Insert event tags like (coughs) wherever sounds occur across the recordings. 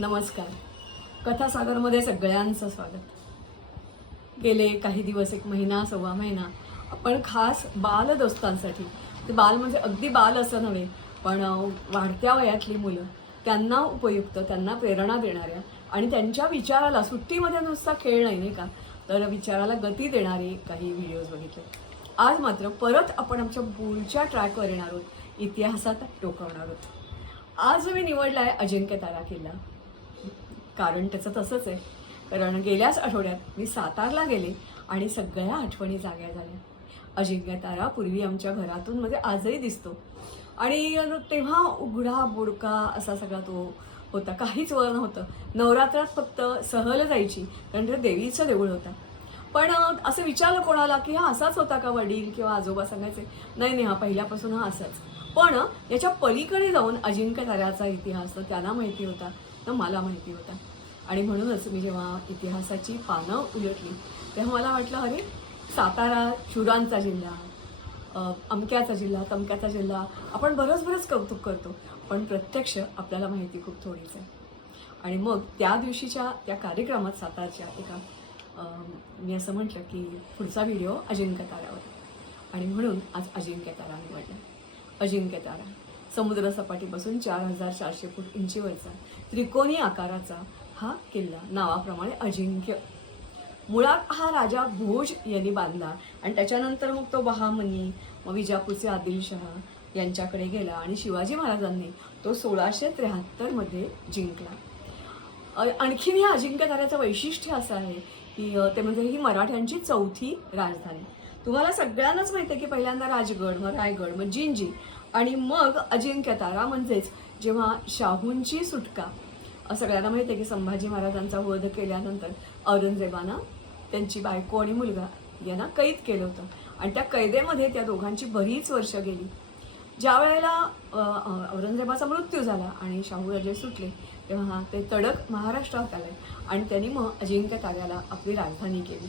नमस्कार. कथासागरमध्ये सगळ्यांचं स्वागत. गेले काही दिवस एक महिना सव्वा महिना. आपण खास बालदोस्तांसाठी. ते बाल म्हणजे अगदी बाल असं नव्हे पण वाढत्या वयातली मुलं. त्यांना उपयुक्त त्यांना प्रेरणा देणाऱ्या आणि त्यांच्या विचाराला सुट्टीमध्ये नुसता खेळ नाही नाही का? तर विचाराला गती देणारे काही व्हिडिओज बघितले. आज मात्र परत आपण आमच्या मूळच्या ट्रॅकवर येणार आहोत. इतिहासात टोकवणार आहोत. आज मी निवडला आहे अजिंक्य तारा किल्ला कारण त्याचं तसंच आहे. कारण गेल्याच आठवड्यात मी सातारला गेले आणि सगळ्या आठवणी जाग्या झाल्या. अजिंक्य तारा पूर्वी आमच्या घरातून म्हणजे आजही दिसतो. आणि तेव्हा उघडा बुडका असा सगळा तो होता. काहीच वर नव्हतं. नवरात्रात फक्त सहल जायची कारण ते देवीचं देऊळ होतं. पण असं विचारलं कोणाला की हा असाच होता का वडील किंवा आजोबा सांगायचे नाही नाही हा पहिल्यापासून हा असाच. पण याच्या पलीकडे जाऊन अजिंक्य ताऱ्याचा इतिहास तर त्यांना माहिती होता. तर मला माहिती होता. आणि म्हणूनच मी जेव्हा इतिहासाची पानं उलटली तेव्हा मला वाटलं अरे सातारा शुरांचा जिल्हा अमक्याचा जिल्हा तमक्याचा जिल्हा आपण बरंच बरंच कौतुक करतो पण प्रत्यक्ष आपल्याला माहिती खूप थोडीच आहे. आणि मग त्या दिवशीच्या त्या कार्यक्रमात सातारच्या एका मी असं म्हटलं की पुढचा व्हिडिओ अजिंक्य तारावर. आणि म्हणून आज अजिंक्य तारा निवडला. अजिंक्य तारा. समुद्रसपाटीपासून चार हजार चारशे फूट उंचीवरचा त्रिकोणी आकाराचा हा किल्ला नावाप्रमाणे अजिंक्य. मुळात हा राजा भोज यांनी बांधला आणि त्याच्यानंतर मग तो बहामनी मग विजापूरचे आदिलशहा यांच्याकडे गेला आणि शिवाजी महाराजांनी तो सोळाशे त्र्याहत्तरमध्ये जिंकला. आणखीन ह्या अजिंक्यताऱ्याचं वैशिष्ट्य असं आहे की ते म्हणजे ही मराठ्यांची चौथी राजधानी. तुम्हाला सगळ्यांनाच माहिती आहे की पहिल्यांदा राजगड मग रायगड मग जिंजी आणि मग अजिंक्यतारा म्हणजेच जेव्हा शाहूंची सुटका सगळ्यांना माहिती आहे की संभाजी महाराजांचा वध केल्यानंतर औरंगजेबानं त्यांची बायको आणि मुलगा यांना कैद केलं होतं. आणि त्या कैदेमध्ये त्या दोघांची बरीच वर्ष गेली. ज्या वेळेला औरंगजेबाचा मृत्यू झाला आणि शाहूराजे सुटले तेव्हा ते तडक महाराष्ट्रात आले आणि त्यांनी मग अजिंक्य ताऱ्याला आपली राजधानी केली.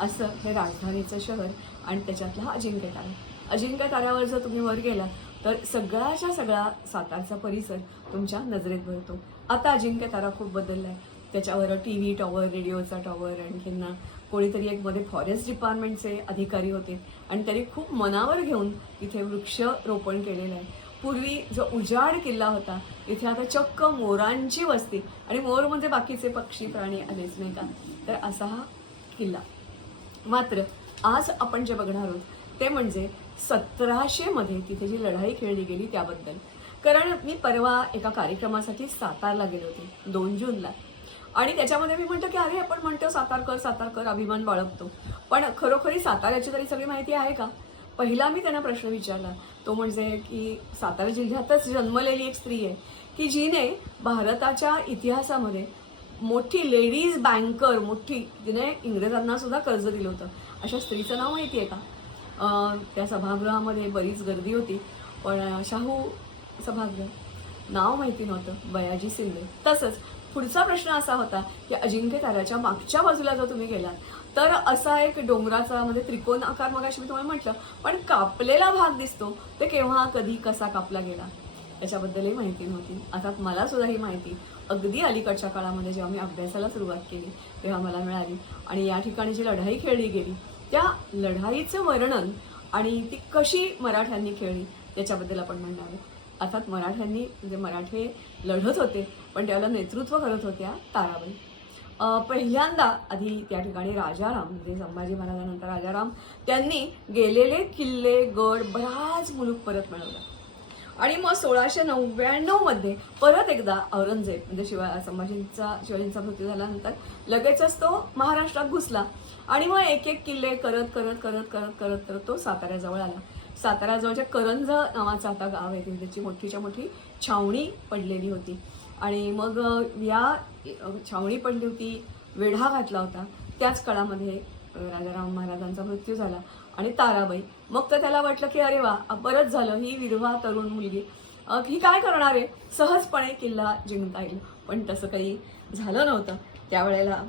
असं हे राजधानीचं शहर आणि त्याच्यातला हा अजिंक्य तारा. अजिंक्य ताऱ्यावर जर तुम्ही वर गेला तर सगळ्याच्या सगळा सातारचा परिसर तुमच्या नजरेत भरतो. आता अजिंक्य तारा खूप बदलला आहे त्याच्यावर टी व्ही टॉवर रेडिओचा टॉवर आणखीन ना कोणीतरी एक मध्ये फॉरेस्ट डिपार्टमेंटचे अधिकारी होते. आणि त्यांनी खूप मनावर घेऊन तिथे वृक्षरोपण केलेलं आहे. पूर्वी जो उजाड किल्ला होता तिथे आता चक्क मोरांची वस्ती आणि मोर म्हणजे बाकीचे पक्षी प्राणी आलेच नाही का? तर असा हा किल्ला. मात्र आज आपण जे बघणार आहोत ते म्हणजे सतराशेमध्ये तिथे जी लढाई खेळली गेली त्याबद्दल. कारण मी परवा एका कार्यक्रमासाठी सातारला गेले होते दोन जूनला. आणि त्याच्यामध्ये मी म्हणतो की अरे आपण म्हणतो सातारकर सातारकर अभिमान बाळगतो. पण खरोखरी साताऱ्याची तरी सगळी माहिती आहे का? पहिला मी त्यांना प्रश्न विचारला. तो म्हणजे की सातारा जिल्ह्यातच जन्मलेली एक स्त्री आहे की जिने भारताच्या इतिहासामध्ये मोठी लेडीज बँकर मोठी जिने इंग्रजांना सुद्धा कर्ज दिलं होतं. अशा स्त्रीचं नाव माहिती आहे का? त्या सभागृहामध्ये बरीच गर्दी होती. पण शाहू सभागृह नाव माहिती नव्हतं. बयाजी शिंदे. तसंच पुढचा प्रश्न असा होता की अजिंक्य ताऱ्याच्या मागच्या बाजूला जर तुम्ही गेलात तर असा एक डोंगराचा म्हणजे त्रिकोण आकार मग मी तुम्हाला म्हटलं पण कापलेला भाग दिसतो ते केव्हा कधी कसा कापला गेला? त्याच्याबद्दलही माहिती नव्हती. आता मला सुद्धा ही माहिती. अगदी अलीकडच्या काळामध्ये जेव्हा मी अभ्यासाला सुरुवात केली तेव्हा मला मिळाली. आणि या ठिकाणी जी लढाई खेळली गेली त्या लढाईचं वर्णन आणि ती कशी मराठ्यांनी खेळली त्याच्याबद्दल आपण म्हणणार आहोत. अर्थात मराठ्यांनी म्हणजे मराठे लढत होते पण त्याला नेतृत्व करत होत्या ताराबाई. पहिल्यांदा आधी त्या ठिकाणी राजाराम म्हणजे संभाजी महाराजानंतर राजाराम त्यांनी गेलेले किल्ले गड बराच मुलूक परत मिळवला. आणि मग सोळाशे नव्याण्णवमध्ये परत एकदा औरंगजेब म्हणजे शिवा संभाजींचा शिवाजींचा मृत्यू झाल्यानंतर लगेचच तो महाराष्ट्रात घुसला. आणि मग एक एक किल्ले करत करत करत करत करत करत तो साताऱ्याजवळ आला. साताराजवळच्या करंज नावाचं आता गाव आहे. तिथे त्याची मोठीच्या मोठी छावणी पडलेली होती. आणि मग या छावणी पडली होती वेढा घातला होता. त्याच काळामध्ये राजाराम महाराजांचा मृत्यू झाला आणि ताराबाई. मग तर त्याला वाटलं की अरे वा बरंच झालं ही विधवा तरुण मुलगी. ही काय करणार आहे? सहजपणे किल्ला जिंकता येईल. पण तसं काही झालं नव्हतं. त्यावेळेला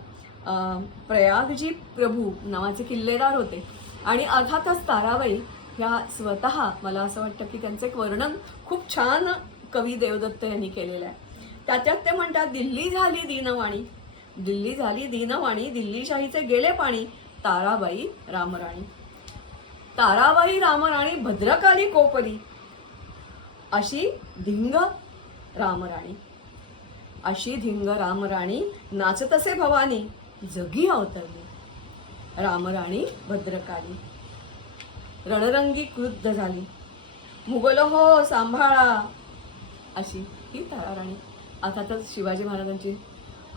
प्रयागजी प्रभू नावाचे किल्लेदार होते. आणि अर्थातच ताराबाई ह्या स्वतः मला असं वाटतं की त्यांचं एक वर्णन खूप छान कवी देवदत्त यांनी केलेलं आहे. त्याच्यात ते म्हणतात दिल्ली झाली दीनवाणी. दिल्ली झाली दीनवाणी. दिल्लीशाहीचे गेले पाणी. ताराबाई रामराणी. ताराबाई रामराणी भद्रकाली कोपरी. अशी धिंग रामराणी. अशी धिंग रामराणी नाचतसे भवानी. जगी अवतरली. रामराणी भद्रकाली. रणरंगी क्रुद्ध झाली. मुघल हो सांभाळा. अशी ही ताराराणी अर्थातच शिवाजी महाराजांची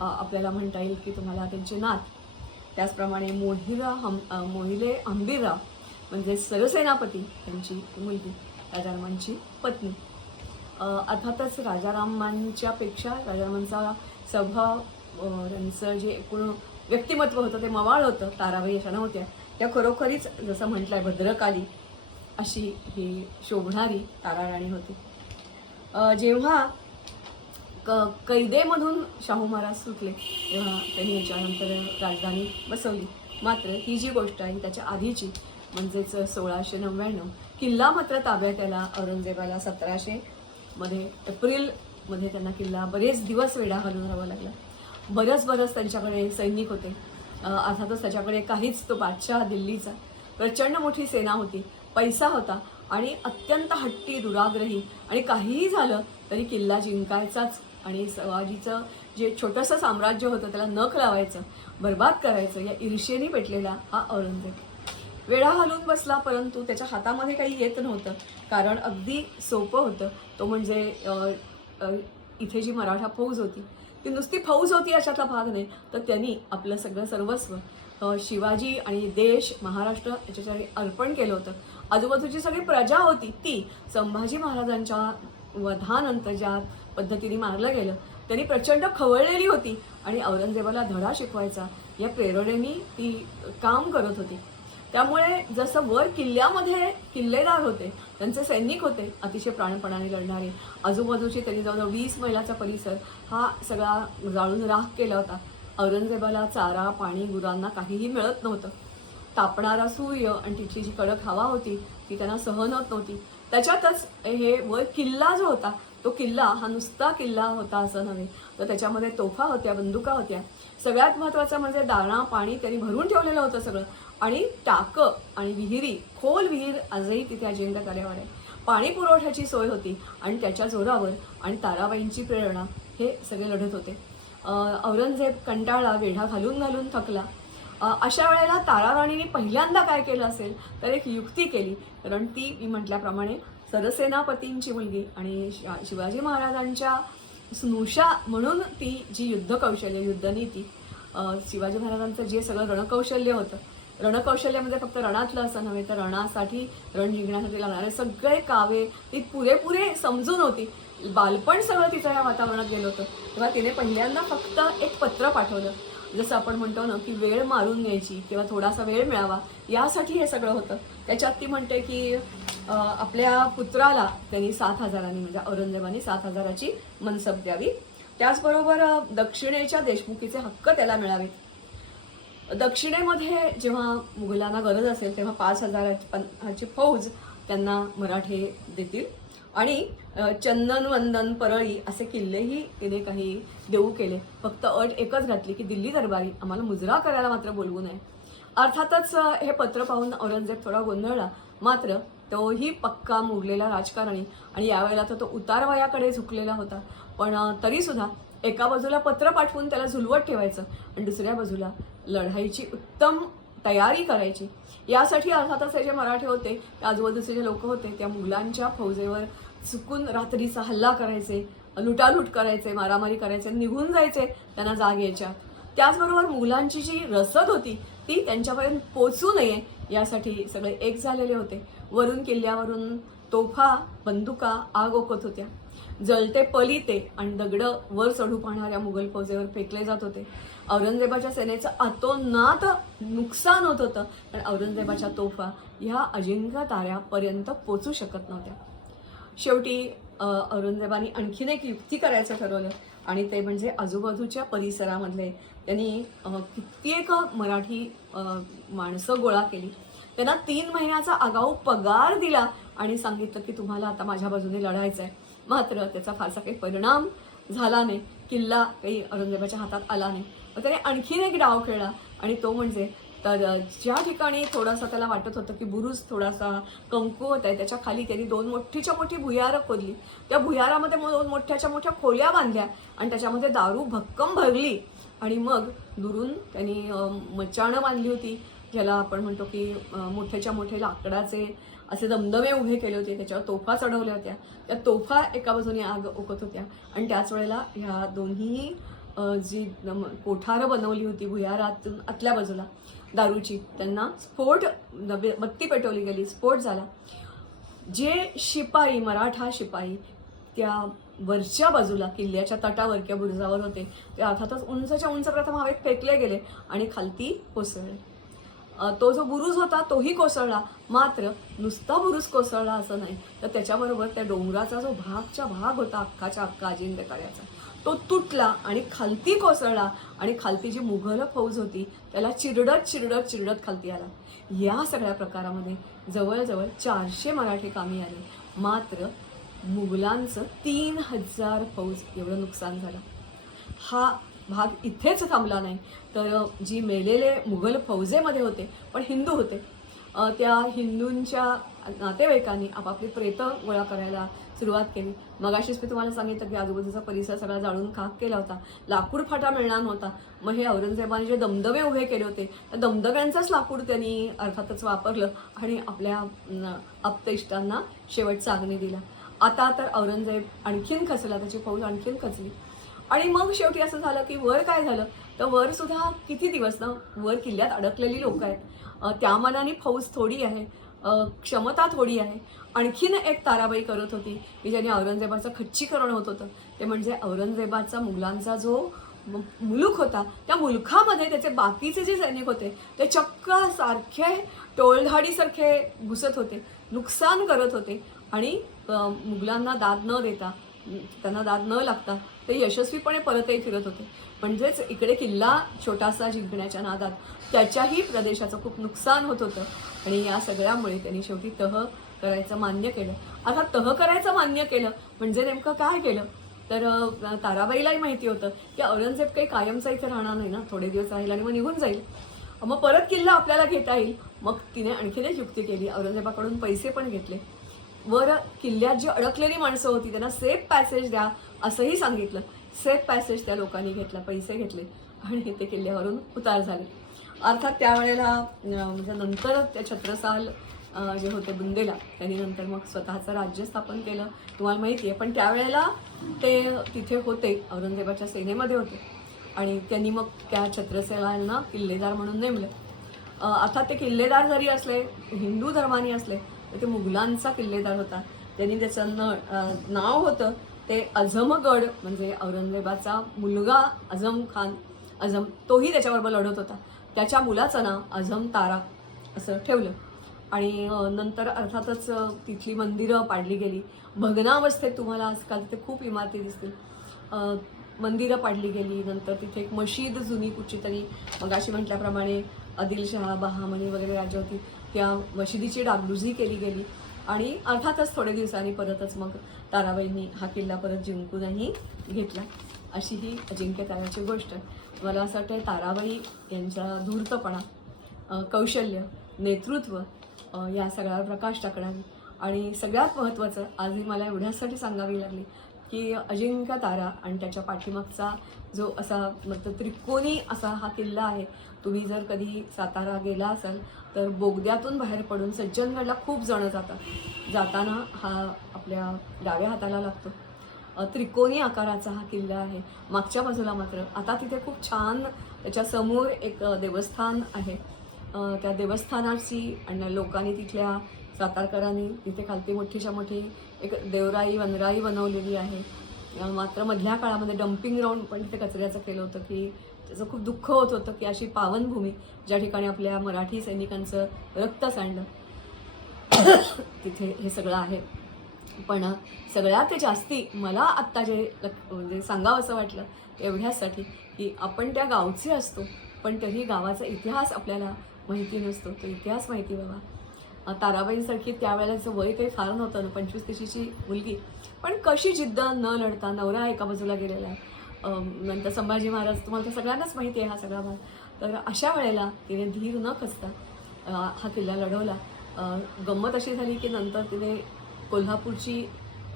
आपल्याला म्हणता येईल की तुम्हाला त्यांचे नात. त्याचप्रमाणे मोहिरा हम मोहिले अंबीरराव म्हणजे सरसेनापती त्यांची मुलगी राजारामांची पत्नी. अर्थातच राजारामांच्या पेक्षा राजारामांचा स्वभाव त्यांचं जे एकूण व्यक्तिमत्व होतं ते मवाळ होतं ताराबाई अशा नव्हत्या. त्या खरोखरीच जसं म्हटलं आहे भद्रकाली अशी ही शोभणारी ताराराणी होती. जेव्हा क कैदेमधून शाहू महाराज सुटले तेव्हा त्यांनी याच्यानंतर राजधानी बसवली. मात्र ही जी गोष्ट आहे त्याच्या आधीची म्हणजेच सोळाशे नव्याण्णव किल्ला मात्र ताब्यात याला औरंगजेबाला सतराशे मध्ये एप्रिलमध्ये त्यांना किल्ला बरेच दिवस वेढा घालून राहावा लागला. बरंच बरंच त्यांच्याकडे सैनिक होते. अर्थातच त्याच्याकडे काहीच तो बादशाह दिल्लीचा प्रचंड मोठी सेना होती पैसा होता आणि अत्यंत हट्टी दुराग्रही आणि काहीही झालं तरी किल्ला जिंकायचाच आणि शिवाजीचं जे छोटंसं साम्राज्य होतं त्याला नख लावायचं बर्बाद करायचं या ईर्षेने पेटलेला हा औरंगजेब. वेळा घालून बसला परंतु त्याच्या हातामध्ये काही येत नव्हतं. कारण अगदी सोपं होतं. तो म्हणजे इथे जी मराठा फौज होती ती नुसती फौज होती अशातला भाग नाही. तर त्यांनी आपलं सगळं सर्वस्व शिवाजी आणि देश महाराष्ट्र याच्यासाठी अर्पण केलं होतं. आजूबाजूची सगळी प्रजा होती ती. संभाजी महाराजांच्या वधानंतर ज्या पद्धतीने मारलं गेलं त्यांनी प्रचंड खवळलेली होती आणि औरंगजेबाला धडा शिकवायचा या प्रेरणेने ती काम करत होती. त्यामुळे जसं वर किल्ल्यामध्ये किल्लेदार होते त्यांचे सैनिक होते अतिशय प्राणपणाने लढणारे. आजूबाजूचे त्यांनी जवळजवळ वीस मैलाचा परिसर हा सगळा जाळून राख केला होता. औरंगजेबाला चारा पाणी गुरांना काहीही मिळत नव्हतं. तापणारा सूर्य आणि तिची जी कडक हवा होती ती त्यांना सहन होत नव्हती. त्याच्यातच हे वर किल्ला जो होता तो किल्ला हा नुसता किल्ला होता असं नव्हे तर त्याच्यामध्ये तोफा होत्या बंदुका होत्या. सगळ्यात महत्त्वाचं म्हणजे दाणा पाणी त्यांनी भरून ठेवलेलं होतं सगळं. आणि टाकं आणि विहिरी खोल विहीर आजही तिथे अजिंक्य कार्यावर आहे. पाणी पुरवठ्याची सोय होती आणि त्याच्या जोरावर आणि ताराबाईंची प्रेरणा हे सगळे लढत होते. औरंगजेब कंटाळा वेढा घालून घालून थकला. अशा वेळेला ताराराणीने पहिल्यांदा काय केलं असेल तर एक युक्ती केली. कारण ती मी म्हटल्याप्रमाणे सरसेनापतींची मुलगी आणि शिवाजी महाराजांच्या स्नुषा म्हणून ती जी युद्ध कौशल्य युद्धनीती शिवाजी महाराजांचं जे सगळं रणकौशल्य होतं रणकौशल्यामध्ये फक्त रणातलं असं नव्हे तर रणासाठी रण जिंकण्यासाठी लागणारे सगळे कावे ती पुरेपुरे समजून होती. बालपण सगळं तिचं या वातावरणात गेलं होतं. तेव्हा तिने पहिल्यांदा फक्त एक पत्र पाठवलं. जसं आपण म्हणतो ना की वेळ मारून घ्यायची किंवा थोडासा वेळ मिळावा यासाठी हे सगळं होतं. त्याच्यात ती म्हणते की आपल्या पुत्राला त्यांनी सात हजारांनी म्हणजे औरंगजेबाने सात हजाराची मनसब द्यावी. त्याचबरोबर दक्षिणेच्या देशमुखीचे हक्क त्याला मिळावेत. दक्षिणेमध्ये जेव्हा मुघलांना गरज असेल तेव्हा पाच हजाराची फौज त्यांना मराठे देतील. आणि चंदन वंदन परळी असे किल्लेही तिने काही देऊ केले. फक्त अट एकच घातली की दिल्ली दरबारी आम्हाला मुजरा करायला मात्र बोलवू नये. अर्थातच हे पत्र पाहून औरंगजेब थोडा गोंधळला. मात्र तोही पक्का मुरलेला राजकारणी आणि यावेळेला तर तो उतारवयाकडे झुकलेला होता. पण तरीसुद्धा एका बाजूला पत्र पाठवून त्याला झुलवत ठेवायचं आणि दुसऱ्या बाजूला लढाईची उत्तम तयारी करायची. यासाठी अर्थातच हे जे मराठे होते ते आजूबाजूचे जे लोक होते त्या मुलांच्या फौजेवर चुकून रात्रीचा हल्ला करायचे लुटालूट करायचे मारामारी करायचे निघून जायचे त्यांना जाग यायच्या. त्याचबरोबर मुलांची जी रसद होती ती त्यांच्यापर्यंत पोचू नये यासाठी सगळे एक झालेले होते. वरून किल्ल्यावरून तोफा बंदुका आग ओकत होत्या. जळते पलिते आणि दगडं वर चढू पाहणाऱ्या मुघल फौजेवर फेकले जात होते. औरंगजेबाच्या सेनेचं अतोनात नुकसान होत होतं पण औरंगजेबाच्या तोफा ह्या अजिंक्य ताऱ्यापर्यंत पोचू शकत नव्हत्या. शेवटी औरंगजेबाने आणखीन एक युक्ती करायचं ठरवलं आणि ते म्हणजे आजूबाजूच्या परिसरामधले त्यांनी कित्येक मराठी माणसं गोळा केली. त्यांना तीन महिन्याचा आगाऊ पगार दिला आणि सांगितलं की तुम्हाला आता माझ्या बाजूने लढायचं आहे मात्र त्याचा फारसा काही परिणाम झाला नाही. किल्ला काही औरंगजेबाच्या हातात आला नाही. मग त्याने आणखीन एक डाव खेळला आणि तो म्हणजे तर ज्या ठिकाणी थोडासा त्याला वाटत होतं की बुरुज थोडासा कमकुवत आहे त्याच्याखाली त्यांनी दोन मोठीच्या मोठी भुयारं खोदली. त्या भुयारामध्ये मग दोन मोठ्याच्या मोठ्या खोल्या बांधल्या आणि त्याच्यामध्ये दारू भक्कम भरली. आणि मग दुरून त्यांनी मचाणं बांधली होती ज्याला आपण म्हणतो की मोठ्याच्या मोठे लाकडाचे असे दमदमे उभे केले होते त्याच्यावर तोफा चढवल्या होत्या. त्या तोफा एका बाजूने आग ओकत होत्या. आणि त्याच वेळेला ह्या दोन्ही जी नम- कोठारं बनवली होती भुयारातून आतल्या बाजूला दारूची त्यांना स्फोट बत्ती पेटवली गेली स्फोट झाला. जे शिपाई मराठा शिपाई त्या वरच्या बाजूला किल्ल्याच्या तटावर किंवा बुरुजावर होते ते अर्थातच उंचच्या उंच प्रथम हवेत फेकले गेले आणि खालती कोसळले. तो जो बुरुज होता तोही कोसळला. मात्र नुसता बुरुज कोसळला असं नाही. तर त्याच्याबरोबर त्या डोंगराचा जो भागच्या भाग होता अख्खाच्या अख्खा अजिंक्यकार्याचा तो तुटला आणि खालती कोसळला आणि खालती जी मुघल फौज होती त्याला चिरडत चिरडत चिरडत खालती आला. या सगळ्या प्रकारामध्ये जवळजवळ चारशे मराठी कामी आले. मात्र मुघलांचं तीन हजार फौज एवढं नुकसान झालं. हा भाग इथेच थांबला नाही. तर जी मेलेले मुघल फौजेमध्ये होते पण हिंदू होते. त्या हिंदूंच्या नातेवाईकांनी आपापली प्रेतं गोळा करायला सुरुवात केली. मगाशीच मी तुम्हाला सांगितलं की आजूबाजूचा परिसर सगळा जाळून खाक केला होता. लाकूड फाटा मिळणार नव्हता. मग हे औरंगजेबाने जे दमदमे उभे केले होते त्या दमदम्यांचंच लाकूड त्यांनी अर्थातच वापरलं आणि आपल्या न, शेवटचा अग्नी दिला. आता तर औरंगजेब आणखीन खचला त्याची फौज आणखीन खचली. आणि मग शेवटी असं झालं की वर काय झालं? तर वर सुद्धा किती दिवस ना? वर किल्ल्यात अडकलेली लोक आहेत. त्या मनाने फौज थोडी आहे. क्षमता थोडी आहे. आणखीन एक ताराबाई करत होती की ज्याने औरंगजेबाचं खच्चीकरण होत होतं. ते म्हणजे औरंगजेबाचा मुघलांचा जो मु- मुलूक होता त्या मुलखामध्ये त्याचे बाकीचे जे सैनिक होते ते चक्क सारखे टोळधाडीसारखे घुसत होते नुकसान करत होते. आणि मुघलांना दाद न देता त्यांना दाद न लागता ते यशस्वीपणे परतही फिरत होते. म्हणजेच इकडे किल्ला छोटासा जिंकण्याच्या नादात त्याच्याही प्रदेशाचं खूप नुकसान होत होतं. आणि या सगळ्यामुळे त्यांनी शेवटी तह करायचं मान्य केलं. आता तह करायचं मान्य केलं म्हणजे नेमकं काय केलं? तर ताराबाईलाही माहिती होतं की औरंगजेब काही कायमचा इथे राहणार नाही ना थोडे दिवस राहील आणि मग निघून जाईल. मग परत किल्ला आपल्याला घेता येईल. मग तिने आणखीन एक युक्ती केली. औरंगजेबाकडून पैसे पण घेतले. वर किल्ल्यात जी अडकलेली माणसं होती त्यांना सेफ पॅसेज द्या असंही सांगितलं. सेफ पॅसेज त्या लोकांनी घेतला पैसे घेतले आणि ते किल्ल्यावरून उतार झाले. अर्थात त्यावेळेला म्हणजे नंतर त्या छत्रसाल जे होते बुंदेला त्यांनी नंतर मग स्वतःचं राज्य स्थापन केलं. तुम्हाला माहिती आहे पण त्यावेळेला ते तिथे होते औरंगजेबाच्या सेनेमध्ये होते. आणि त्यांनी मग त्या छत्रसेनांना किल्लेदार म्हणून नेमलं. अर्थात ते किल्लेदार जरी असले हिंदू धर्माने असले तर ते मुघलांचा किल्लेदार होता. त्यांनी त्याचं न नाव होतं ते अझमगड म्हणजे औरंगजेबाचा मुलगा अझम खान अझम तोही त्याच्याबरोबर लढत होता. त्याच्या मुलाचं नाव अझम तारा असं ठेवलं. आणि नंतर अर्थातच तिथली मंदिरं पाडली गेली. भग्नावस्थेत तुम्हाला आजकाल तिथे खूप इमारती दिसतील. मंदिरं पाडली गेली नंतर तिथे एक मशीद जुनी कुठची तरी मगाशी म्हटल्याप्रमाणे आदिलशहा बहामनी वगैरे राज्य होती. त्या मशिदीची डागडुजी केली गेली. आणि अर्थातच थोडे दिवसांनी परतच मग ताराबाईंनी हा किल्ला परत जिंकूनही घेतला. अशी ही अजिंक्यताराची गोष्ट. मला असं वाटतं ताराबाई यांचा धूर्तपणा कौशल्य नेतृत्व या सगळ्यावर प्रकाश टाकणारी. आणि सगळ्यात महत्त्वाचं आजही मला एवढ्यासाठी सांगावी लागली की अजिंक्य तारा आणि त्याच्या पाठीमागचा जो असा मतलब त्रिकोणी असा हा किल्ला आहे तुम्ही जर कधी सातारा गेला असाल तर बोगद्यातून बाहेर पडून सज्जनगडला खूप जणं जातात. जाताना हा आपल्या डाव्या हाताला लागतो. त्रिकोणी आकाराचा हा किल्ला आहे. मागच्या बाजूला मात्र आता तिथे खूप छान त्याच्यासमोर एक देवस्थान आहे. त्या देवस्थानाची आणि लोकांनी तिथल्या सातारकरांनी तिथे खालती मोठीच्या मोठी एक देवराई वनराई बनवलेली आहे. मात्र मधल्या काळामध्ये डम्पिंग ग्राउंड पण तिथे कचऱ्याचं केलं होतं की त्याचं खूप दुःख होत होतं की अशी पावनभूमी ज्या ठिकाणी आपल्या मराठी सैनिकांचं रक्त सांडलं (coughs) तिथे हे सगळं आहे. पण सगळ्यात जास्ती मला आत्ता जे म्हणजे सांगावं असं वाटलं एवढ्यासाठी की आपण त्या गावचे असतो पण तरी गावाचा इतिहास आपल्याला माहिती नसतो. तो इतिहास माहिती व्हावा. ताराबाईंसारखी त्यावेळेलाचं वय काही फार नव्हतं ना पंचवीस तीशीची मुलगी. पण कशी जिद्द न लढता नवरा एका बाजूला गेलेला आहे. नंतर संभाजी महाराज तुम्हाला तर सगळ्यांनाच माहिती आहे हा सगळा भाग. तर अशा वेळेला तिने धीर न खचता हा किल्ला लढवला. गंमत अशी झाली की नंतर तिने कोल्हापूरची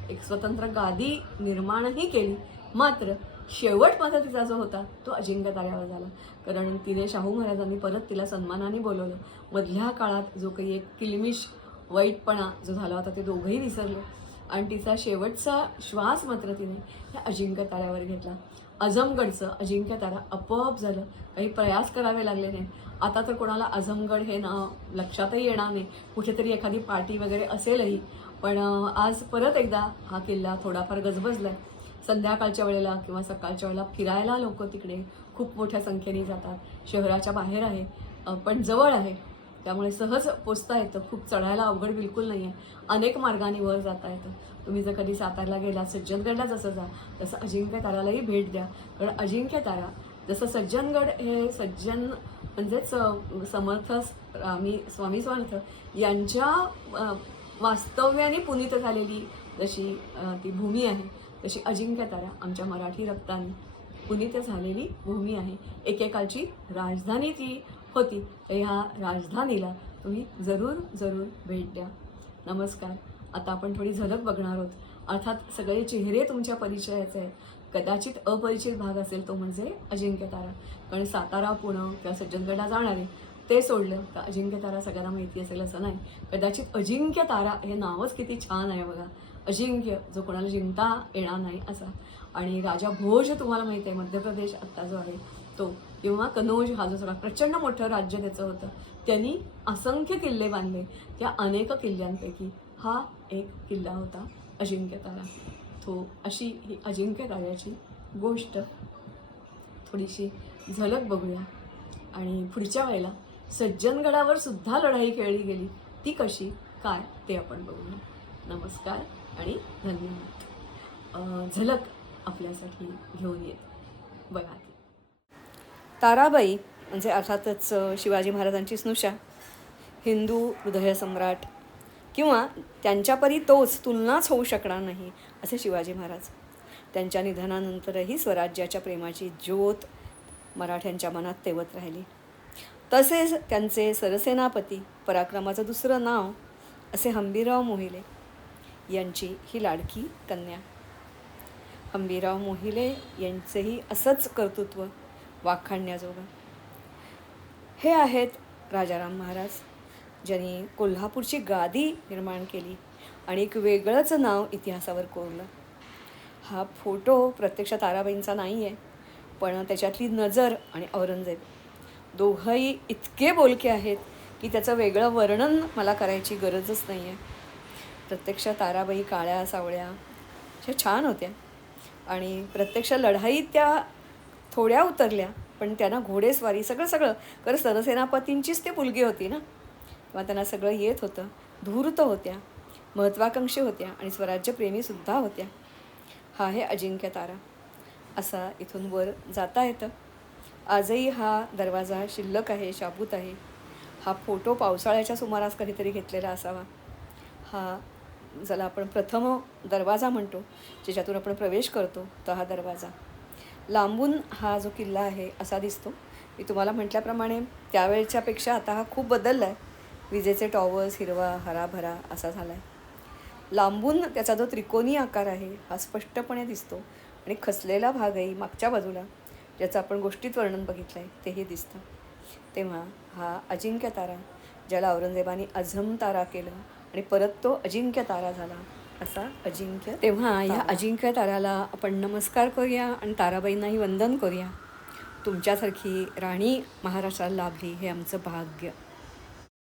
एक स्वतंत्र गादी निर्माणही केली. मात्र शेवट माझा तिचा जो होता तो अजिंक्य ताऱ्यावर झाला. कारण तिने शाहू महाराजांनी परत तिला सन्मानाने बोलवलं. मधल्या काळात जो काही एक किलमिश वाईटपणा जो झाला होता ते दोघंही विसरले. आणि तिचा शेवटचा श्वास मात्र तिने या अजिंक्य ताऱ्यावर घेतला. अजमगडचं अजिंक्य तारा आपोआप झालं. काही प्रयास करावे लागले नाही आता तर कोणाला अजमगड हे नाव लक्षातही येणार नाही. कुठेतरी एखादी पार्टी वगैरे असेलही. पण आज परत एकदा हा किल्ला थोडाफार गजबजला आहे संध्याकाळच्या वेळेला किंवा सकाळच्या वेळेला फिरायला लोक तिकडे खूप मोठ्या संख्येने जातात. शहराच्या बाहेर आहे पण जवळ आहे. त्यामुळे सहज पोचता येतं. खूप चढायला अवघड बिलकुल नाही आहे अनेक मार्गाने वर जाता येतं. तुम्ही जर कधी सातारला गेला सज्जनगडला जसं जा तसं अजिंक्य तारालाही भेट द्या. कारण अजिंक्य तारा जसं सज्जनगड हे सज्जन म्हणजेच समर्थ स्वामी स्वामी समर्थ यांच्या वास्तव्याने पुनीत झालेली जशी ती भूमी आहे. तशी अजिंक्य तारा आमच्या मराठी रक्ताने. पुनीत झालेली भूमी आहे. एकेकाळची राजधानी ती होती. तर ह्या राजधानीला तुम्ही जरूर जरूर भेट द्या. नमस्कार. आता आपण थोडी झलक बघणार आहोत. अर्थात सगळे चेहरे तुमच्या परिचयाचे आहेत. कदाचित अपरिचित भाग असेल तो म्हणजे अजिंक्य तारा. कारण सातारा पुणे किंवा सज्जनगडला जाणारे ते सोडलं तर अजिंक्य तारा सगळ्यांना माहिती असेल असं नाही. कदाचित अजिंक्य तारा हे नावच किती छान आहे बघा. अजिंक्य जो कोणाला जिंकता येणार नाही असा. आणि राजा भोज तुम्हाला माहिती आहे मध्य प्रदेश आत्ता जो आहे तो किंवा कनौज हा जो सगळा प्रचंड मोठं राज्य त्याचं होतं. त्यांनी असंख्य किल्ले बांधले. त्या अनेक किल्ल्यांपैकी हा एक किल्ला होता अजिंक्य तारा. तो अशी ही अजिंक्य ताऱ्याची गोष्ट. थोडीशी झलक बघूया. आणि पुढच्या वेळेला सज्जनगडावर सुद्धा लढाई खेळली गेली. ती कशी काय ते आपण बघूया. नमस्कार. आणि धन्यवाद. झलक आपल्यासाठी घेऊन येत बघा ताराबाई म्हणजे अर्थातच शिवाजी महाराजांची स्नुषा हिंदू हृदयसम्राट किंवा त्यांच्यापरी तोच तुलनाच होऊ शकणार नाही असे शिवाजी महाराज. त्यांच्या निधनानंतरही स्वराज्याच्या प्रेमाची ज्योत मराठ्यांच्या मनात तेवत राहिली. तसेच त्यांचे सरसेनापती पराक्रमाचं दुसरं नाव असे हंबीरराव मोहिले. यांची ही लाडकी कन्या. अंबीराव मोहिले यांचेही असंच कर्तृत्व वाखाणण्याजोगं. हे आहेत राजाराम महाराज ज्यांनी कोल्हापूरची गादी निर्माण केली आणि एक वेगळंच नाव इतिहासावर कोरलं. हा फोटो प्रत्यक्ष ताराबाईंचा नाही आहे पण त्याच्यातली नजर आणि औरंगजेब दोघंही इतके बोलके आहेत की त्याचं वेगळं वर्णन मला करायची गरजच नाही आहे प्रत्यक्ष ताराबाई काळ्या सावळ्या अशा छान होत्या. आणि प्रत्यक्ष लढाई त्या थोड्या उतरल्या पण त्यांना घोडेस्वारी सगळं सगळं. कारण सरसेनापतींचीच ती मुलगी होती ना? तेव्हा त्यांना सगळं येत होतं. धूर्त होत्या महत्त्वाकांक्षी होत्या आणि स्वराज्यप्रेमीसुद्धा होत्या. हा आहे अजिंक्य तारा. असा इथून वर जाता येतं. आजही हा दरवाजा शिल्लक आहे शाबूत आहे. हा फोटो पावसाळ्याच्या सुमारास कधीतरी घेतलेला असावा. हा ज्याला आपण प्रथम दरवाजा म्हणतो ज्याच्यातून आपण प्रवेश करतो तो हा दरवाजा. लांबून हा जो किल्ला आहे असा दिसतो. मी तुम्हाला म्हटल्याप्रमाणे त्यावेळच्यापेक्षा आता हा खूप बदलला आहे विजेचे टॉवर्स हिरवा हराभरा असा झाला आहे लांबून त्याचा जो त्रिकोणी आकार आहे हा स्पष्टपणे दिसतो आणि खचलेला भागही मागच्या बाजूला ज्याचं आपण गोष्टीत वर्णन बघितलं आहे तेही दिसतं. तेव्हा हा अजिंक्य तारा ज्याला औरंगजेबाने अझम तारा केलं आणि परत तो अजिंक्य तारा झाला असा अजिंक्य तेव्हा या अजिंक्य ताराला आपण नमस्कार करूया आणि ताराबाईंनाही वंदन करूया. तुमच्यासारखी राणी महाराष्ट्राला लाभली हे आमचं भाग्य.